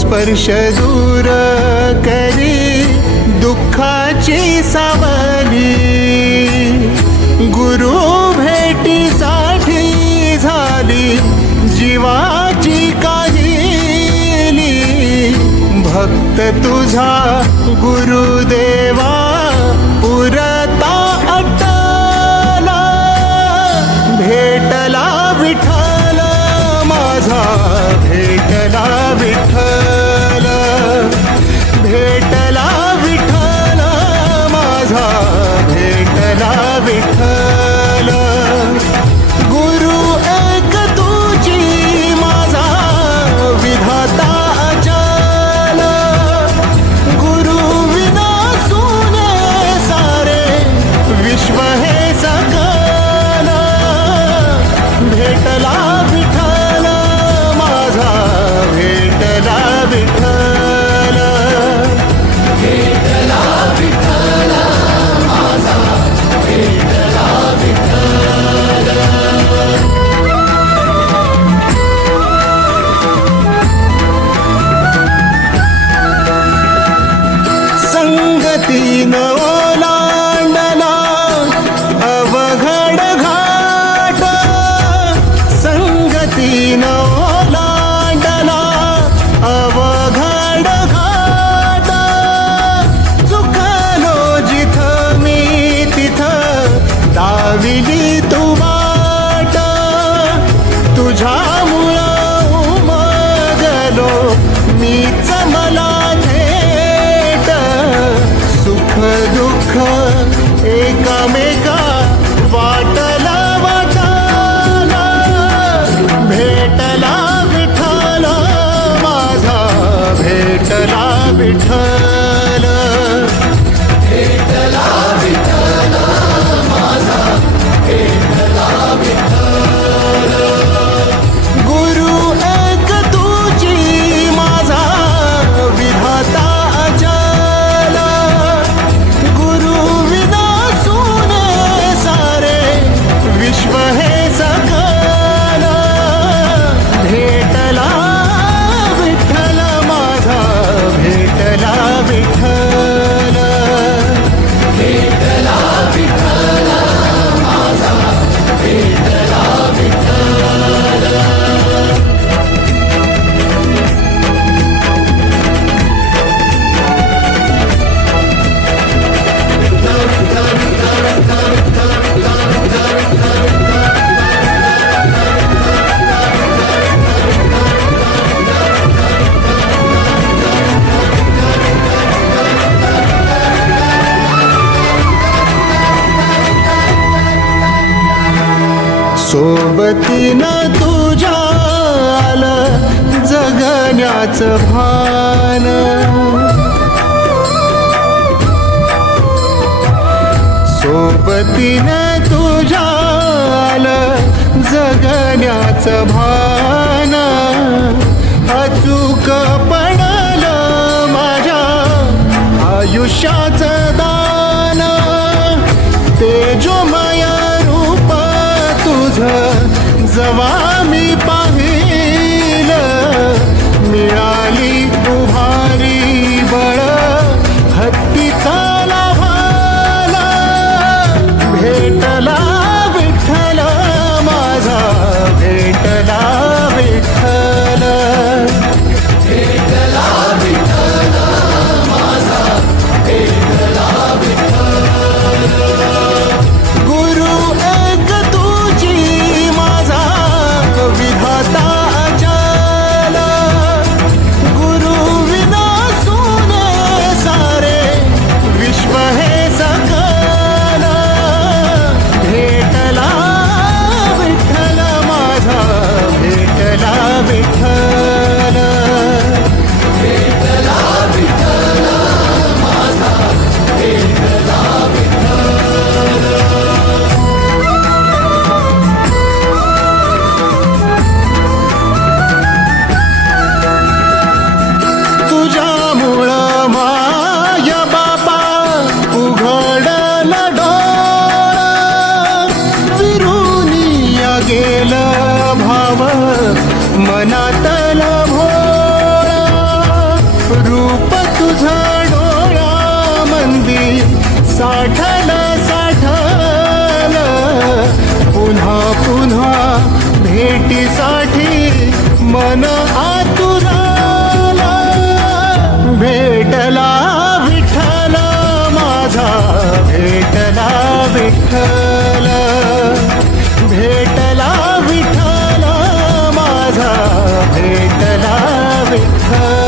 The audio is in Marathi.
स्पर्श दूर करी दुःखाची सावली, गुरु भेटीसाठी झाली जीवाची काहिली। भक्त तुझा गुरुदेवा पुरता अटला, भेटला विठ्ठल माझा, भेटला विठ्ठल, भेटला विठ्ठल माझा, भेटला विठ्ठल। गुरु एक तुझी माझा विधाता अचल, गुरु विना सुने सारे विश्व हे सकल। भेटला विठ्ठल माझा, भेटला विठ्ठल, भेटला विठ्ठल माझा, भेटला विठ्ठल। संगतीन ओलांडला अवघड घाट, संगतीन ओलांडला अवघड घाट। चुकलो जिथं मी तिथं दाविली तू वाट, तुझ्यामुळं उमगलो मीच मला थेट। सुख दुःख एकामेका वाटला वाटाला, भेटला विठ्ठल माझा, भेटला विठ्ठल, भेटला विठ्ठल माझा, भेटला विठ्ठल। गुरु एक तुझी माझा विधाता अचल, गुरु विना सुने सारे विश्व हे सकल। भेटला विठ्ठल माझा, भेटला विठ्ठल, भेटला विठ्ठल माझा, भेटला विठ्ठल। सोबतीनं तुझ्या आलं जगण्याचं भान, सोबतीनं तुझ्या आलं जगण्याचं भान। अचूक पडलं माझ्या आयुष्याचं दान, तेजोमय रूप तुझं जवा मी पाहिलं, मिळाली उभारी बळ हत्तीचा लाभाला। भेटला विठ्ठल माझा, भेटला विठ्ठल, भेटला मनातला भोळा रूप तुझं डोळा मंदी साठल साठल पुन्हा पुन्हा भेटीसाठी मन आतुराला भेटला विठ्ठल माझा भेटला विठ्ठल भेटला विठ्ठल माझा भेटला विठ्ठल